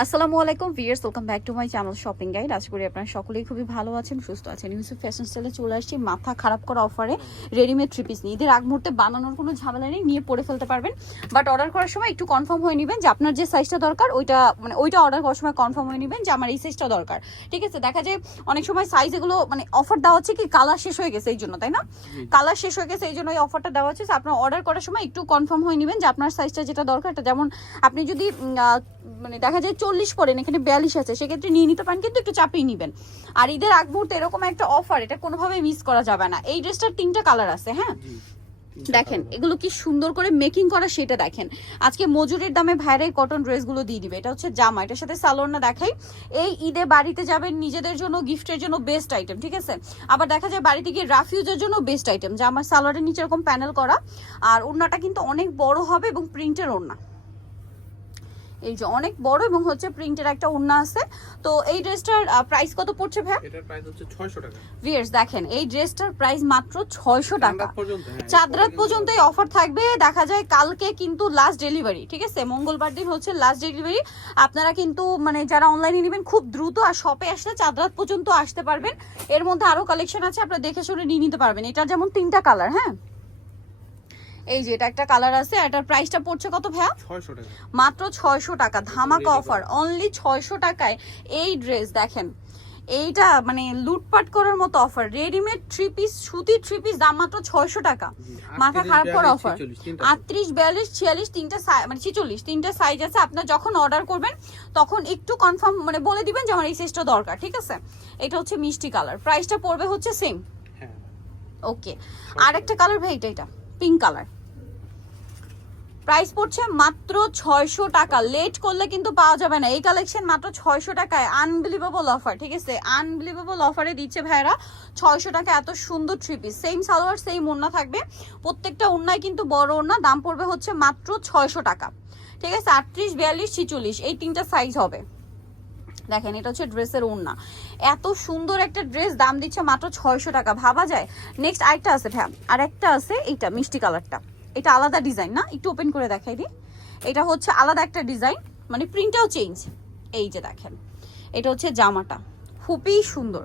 আসসালামু আলাইকুম viewers, welcome back to my channel shopping guide. আশা করি আপনারা সকলেই খুবই ভালো আছেন, সুস্থ আছেন। ইউসুফ ফ্যাশন স্টাইলে চলে আসছি মাথা খারাপ করা অফারে রেডিমেড থ্রি পিস নিয়ে। ঈদের আগ মুহূর্তে বানানোর কোনো ঝামেলা নেই, নিয়ে পরে ফেলতে পারবেন। বাট অর্ডার করার সময় একটু কনফার্ম হয়ে নেবেন যে আপনার যে সাইজটা দরকার ওইটা অর্ডার করার সময় কনফার্ম হয়ে নেবেন যে আমার এই সাইজটা দরকার। ঠিক আছে, দেখা যায় অনেক সময় সাইজ এগুলো অফার দেওয়া হচ্ছে কি কালার শেষ হয়ে গেছে এই জন্য, তাই না? কালার শেষ হয়ে গেছে এই জন্য এই অফারটা দেওয়া হচ্ছে। আপনার অর্ডার করার সময় একটু কনফার্ম হয়ে নেবেন যে আপনার সাইজটা যেটা দরকার। যেমন আপনি যদি দেখা যায় 40 পরেন, এখানে 42 আছে, সেক্ষেত্রে নিয়ে নিতে পারেন, কিন্তু একটু চাপিয়ে নেবেন। আর ঈদের আগ মুহূর্তে এরকম একটা অফার, এটা কোনোভাবে মিস করা যাবে না। এই ড্রেসটার 3টা কালার আছে। হ্যাঁ, দেখেন এগুলো কি সুন্দর করে মেকিং করা, সেটা দেখেন। আজকে মজুরির দামে ভাইরাই কটন ড্রেসগুলো দিয়ে দিবে। এটা হচ্ছে জামা, এটার সাথে সালোয়ার না দেখাই। এই ঈদে বাড়িতে যাবেন নিজেদের জন্য, গিফটের জন্য বেস্ট আইটেম। ঠিক আছে, আবার দেখা যায় বাড়িতে গিয়ে রাফিউজের জন্য বেস্ট আইটেম। জামা সালোয়ারের নিচে এরকম প্যানেল করা, আর ওড়নাটা কিন্তু অনেক বড় হবে এবং প্রিন্টের ওড়না, এই যে অনেক বড় এবং হচ্ছে প্রিন্টের একটা ওড়না আছে। তো এই ড্রেসটার প্রাইস কত পড়ছে ভাই? এটার প্রাইস হচ্ছে 600 টাকা। ভিউয়ার্স দেখেন, এই ড্রেসটার প্রাইস মাত্র 600 টাকা। চাঁদ রাত পর্যন্ত এই অফার থাকবে। দেখা যায় কালকে কিন্তু লাস্ট ডেলিভারি। ঠিক আছে, মঙ্গলবার দিন হচ্ছে লাস্ট ডেলিভারি। আপনারা কিন্তু যারা অনলাইনে নেবেন খুব দ্রুত, আর শপে আসলে চাঁদ রাত পর্যন্ত আসতে পারবেন। এর মধ্যে আরো কালেকশন আছে, আপনারা দেখে শুনে নিয়ে নিতে পারবেন। এটা যেমন 3টা কালার। হ্যাঁ, এই যে এটা একটা কালার আছে। এটার প্রাইসটা পড়ছে কত ভাইয়া? 600 টাকা, মাত্র 600 টাকা। ধামাকা অফার, অনলি 600 টাকায় এই ড্রেস দেখেন। এইটা লুটপাট করার মতো অফার। রেডিমেড থ্রি পিস, সুতি থ্রি পিস, দাম মাত্র 600 টাকা। মাথা খারাপ করা অফার। 38, 42, 46 তিনটা 46 তিনটা সাইজ আছে। আপনার যখন অর্ডার করবেন তখন একটু কনফার্ম বলে দিবেন যে আমার এই সাইজটা দরকার। ঠিক আছে, এটা হচ্ছে মিষ্টি কালার। প্রাইসটা পড়বে হচ্ছে সেম। হ্যাঁ ওকে, আর একটা কালার ভাই, এটা পিঙ্ক কালার। প্রাইস পড়ছে মাত্র 600 টাকা। লেট করলে কিন্তু পাওয়া যাবে না এই কালেকশন, মাত্র 600 টাকায়। Unbelievable offer. ঠিক আছে, আনবিলিভেবল অফারে দিচ্ছে ভাইরা 600 টাকা এত সুন্দর three piece. Same salwar, same ওড়না থাকবে। প্রত্যেকটা ওড়নায় কিন্তু বড় ওড়না। দাম পড়বে হচ্ছে মাত্র 600 টাকা। ঠিক আছে, 38, 42, 46 এই 3টা সাইজ হবে। দেখেন এটা হচ্ছে ড্রেসের ওড়না। এত সুন্দর একটা ড্রেস, দাম দিচ্ছে মাত্র 600 টাকা। ভাবা যায়। নেক্সট আরেকটা আছে ভাই, আর একটা আছে এইটা মিষ্টি কালারটা। এটা আলাদা ডিজাইন না, একটু ওপেন করে দেখাই দিই। এটা হচ্ছে আলাদা একটা ডিজাইন, প্রিন্টটাও চেঞ্জ। এই যে দেখেন, এটা হচ্ছে জামাটা, খুবই সুন্দর।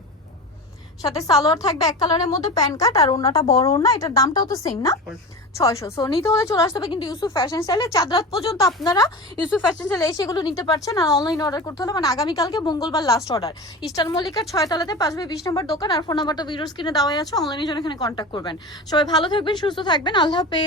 সাথে সালোয়ার থাকবে এক কালারের মধ্যে, প্যান্ট কাট, আর ওড়নাটা বড় ওড়না। এটার দামটাও তো সেম না, 600। সো নিতে হলে চলে আসতে হবে কিন্তু ইউসুফ ফ্যাশন স্টাইলে। চাঁদ রাত পর্যন্ত আপনারা ইউসুফ ফ্যাশন স্টাইলে এসে এগুলো নিতে পারছেন। আর অনলাইন অর্ডার করতে হলে আগামীকালকে মঙ্গলবার লাস্ট অর্ডার। ইস্টার্ন মল্লিকার 6 তলাতে 5/20 নম্বর দোকান। আর ফোন নাম্বারটা ভিডিওর স্ক্রিনে দেওয়া আছে, অনলাইনের জন্য এখানে কন্ট্যাক্ট করবেন। সবাই ভালো থাকবেন, সুস্থ থাকবেন, আল্লাহ হাফেজ।